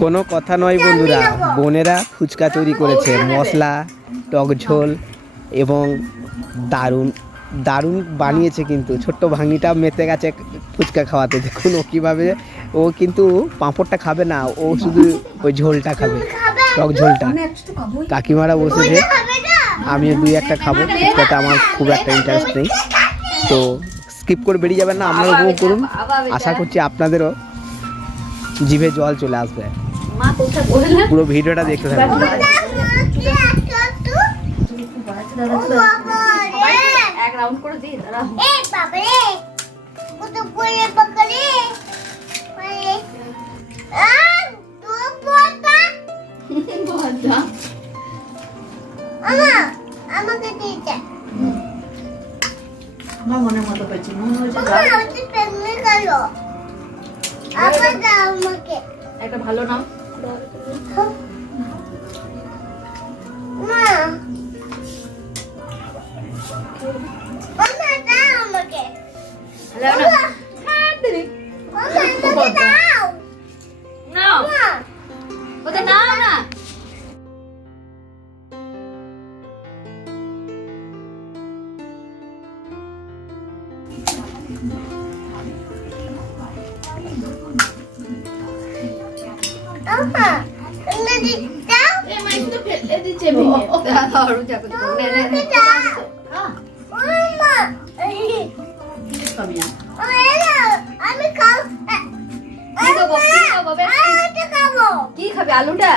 কোনো কথা নয় বন্ধুরা। বোনেরা ফুচকা তৈরি করেছে। মশলা, টক ঝোল এবং দারুণ দারুণ বানিয়েছে কিন্তু। ছোট্ট ভাঙিটা মেতে গেছে ফুচকা খাওয়াতে। দেখুন ও কীভাবে, ও কিন্তু পাঁপড়টা খাবে না, ও শুধু ওই ঝোলটা খাবে, টক ঝোলটা। কাকিমারা বসেছে আমিও দুই একটা খাব, ফুচকাতে আমার খুব একটা ইন্টারেস্ট নেই। তো স্কিপ করে বেরিয়ে যাবেন না আপনারা উপভোগ করুন। আশা করছি আপনাদেরও জিভে জল চলে আসবে। পুরো ভিডিওটা দেখতে থাকুন এক রাউন্ড করে দিই আমার মনের মতো পেয়েছি হয়েছে একটা ভালো নাম। মা মামা কি খাব? আলুটা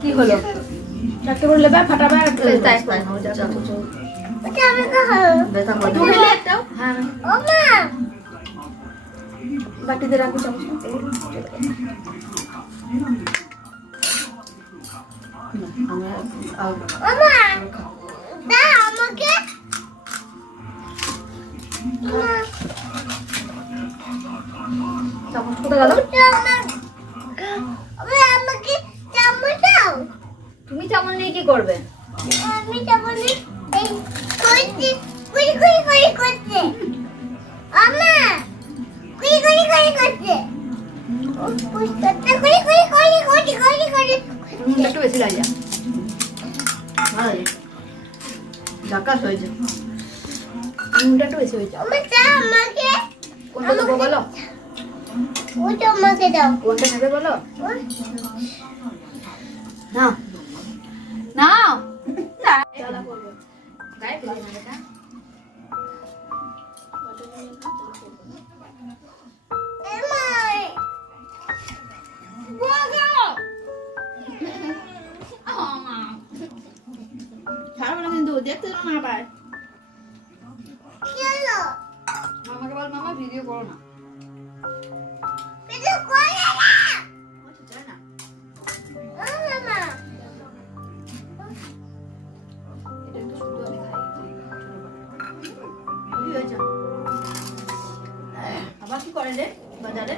কি হলো? চারটে লেবে ফাটাবে হ্যাঁ। বাটিতে রাখো চামচ আমাকে চামচ কোথায় গেল? আমাকে চামচ দাও। তুমি চামচ নিয়ে কি করবে? আমি চামচ নিয়ে একটু বেশি লাগে। জাকাস হয়েছে। নুনটা একটু বেশি হয়েছে। আমাকে কোনটা দেবো বলো? ওটা আমাকে দাও কোনটা নেবে বলো? না না দেখতে না পায় কি হলো মামাকে বল মামা ভিডিও করো না হয়েছে আবার কি করে রে বাজারে?